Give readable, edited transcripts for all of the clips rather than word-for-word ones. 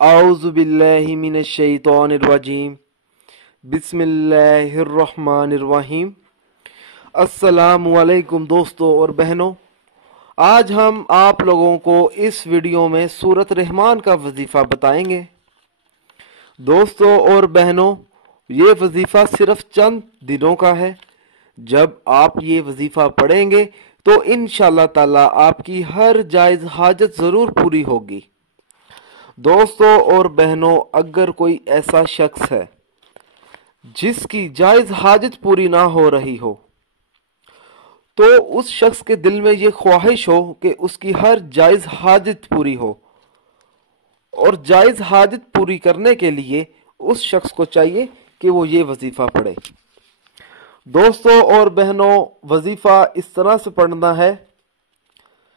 औज़ु बिल्लाहि मिनश शैतानिर रजीम बिस्मिल्लाहिर रहमानिर रहीम। अस्सलामु अलैकुम दोस्तों और बहनों, आज हम आप लोगों को इस वीडियो में सूरत रहमान का वजीफ़ा बताएंगे। दोस्तों और बहनों, ये वजीफ़ा सिर्फ चंद दिनों का है। जब आप ये वजीफ़ा पढ़ेंगे तो इंशाअल्लाह ताला आपकी हर जायज़ हाजत ज़रूर पूरी होगी। दोस्तों और बहनों, अगर कोई ऐसा शख्स है जिसकी जायज़ हाजत पूरी ना हो रही हो, तो उस शख्स के दिल में ये ख्वाहिश हो कि उसकी हर जायज़ हाजत पूरी हो, और जायज़ हाजत पूरी करने के लिए उस शख्स को चाहिए कि वो ये वजीफ़ा पढ़े। दोस्तों और बहनों, वजीफ़ा इस तरह से पढ़ना है।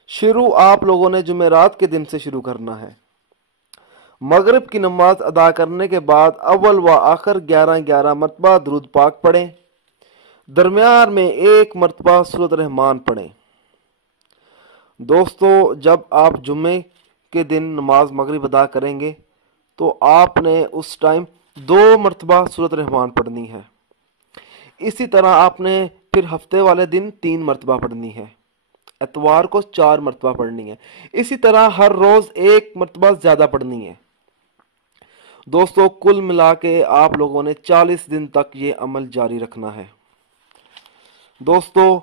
शुरू आप लोगों ने जुमेरात के दिन से शुरू करना है। मगरिब की नमाज अदा करने के बाद अव्वल व आखिर 11-11 मरतबा दुरूद पाक पढ़ें। दरमियान में एक मरतबा सूरत रहमान पढ़ें। दोस्तों, जब आप जुम्मे के दिन नमाज मगरिब अदा करेंगे तो आपने उस टाइम 2 मरतबा सूरत रहमान पढ़नी है। इसी तरह आपने फिर हफ्ते वाले दिन 3 मरतबा पढ़नी है, इतवार को 4 मरतबा पढ़नी है। इसी तरह हर रोज़ 1 मरतबा ज़्यादा पढ़नी है। दोस्तों, कुल मिला के आप लोगों ने 40 दिन तक ये अमल जारी रखना है। दोस्तों,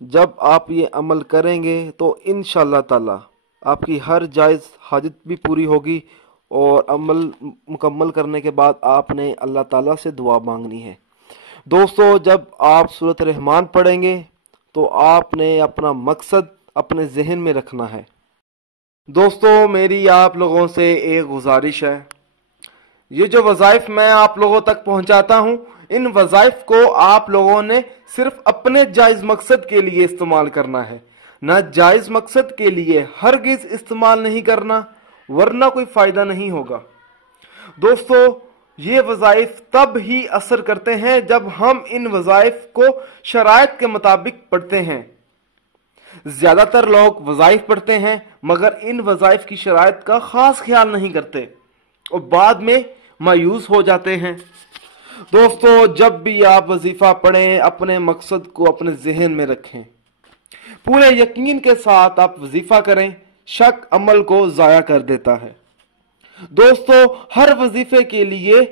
जब आप ये अमल करेंगे तो इंशाअल्लाह ताला आपकी हर जायज़ हाजत भी पूरी होगी, और अमल मुकम्मल करने के बाद आपने अल्लाह ताला से दुआ मांगनी है। दोस्तों, जब आप सूरत रहमान पढ़ेंगे तो आपने अपना मकसद अपने जहन में रखना है। दोस्तों, मेरी आप लोगों से एक गुजारिश है, ये जो वज़ाइफ मैं आप लोगों तक पहुंचाता हूं, इन वज़ाइफ को आप लोगों ने सिर्फ अपने जायज़ मकसद के लिए इस्तेमाल करना है, ना जायज़ मकसद के लिए हरगिज़ इस्तेमाल नहीं करना, वरना कोई फ़ायदा नहीं होगा। दोस्तों, ये वज़ाइफ तब ही असर करते हैं जब हम इन वज़ाइफ को शराइत के मुताबिक पढ़ते हैं। ज़्यादातर लोग वज़ाइफ पढ़ते हैं मगर इन वज़ाइफ की शराइत का ख़ास ख्याल नहीं करते और बाद में मायूस हो जाते हैं। दोस्तों, जब भी आप वजीफा पढ़ें, अपने मकसद को अपने जहन में रखें। पूरे यकीन के साथ आप वजीफा करें, शक अमल को ज़ाया कर देता है। दोस्तों, हर वजीफे के लिए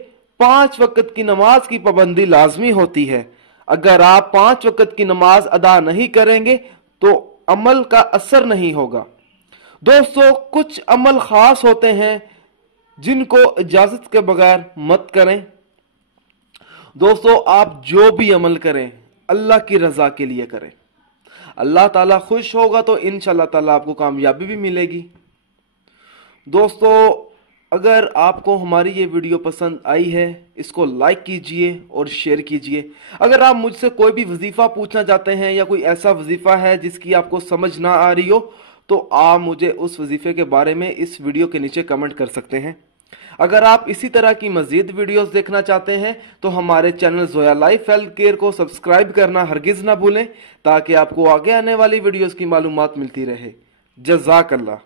5 वक्त की नमाज की पाबंदी लाजमी होती है। अगर आप 5 वक्त की नमाज अदा नहीं करेंगे तो अमल का असर नहीं होगा। दोस्तों, कुछ अमल खास होते हैं जिनको इजाजत के बगैर मत करें। दोस्तों, आप जो भी अमल करें अल्लाह की रजा के लिए करें। अल्लाह ताला खुश होगा तो इंशाअल्लाह ताला आपको कामयाबी भी मिलेगी। दोस्तों, अगर आपको हमारी ये वीडियो पसंद आई है, इसको लाइक कीजिए और शेयर कीजिए। अगर आप मुझसे कोई भी वजीफा पूछना चाहते हैं या कोई ऐसा वजीफा है जिसकी आपको समझ ना आ रही हो, तो आप मुझे उस वजीफे के बारे में इस वीडियो के नीचे कमेंट कर सकते हैं। अगर आप इसी तरह की मजीद वीडियोस देखना चाहते हैं तो हमारे channel Zoya life health care को सब्सक्राइब करना हरगिज़ ना भूलें, ताकि आपको आगे आने वाली वीडियोस की मालूमात मिलती रहे। जज़ाकल्लाह।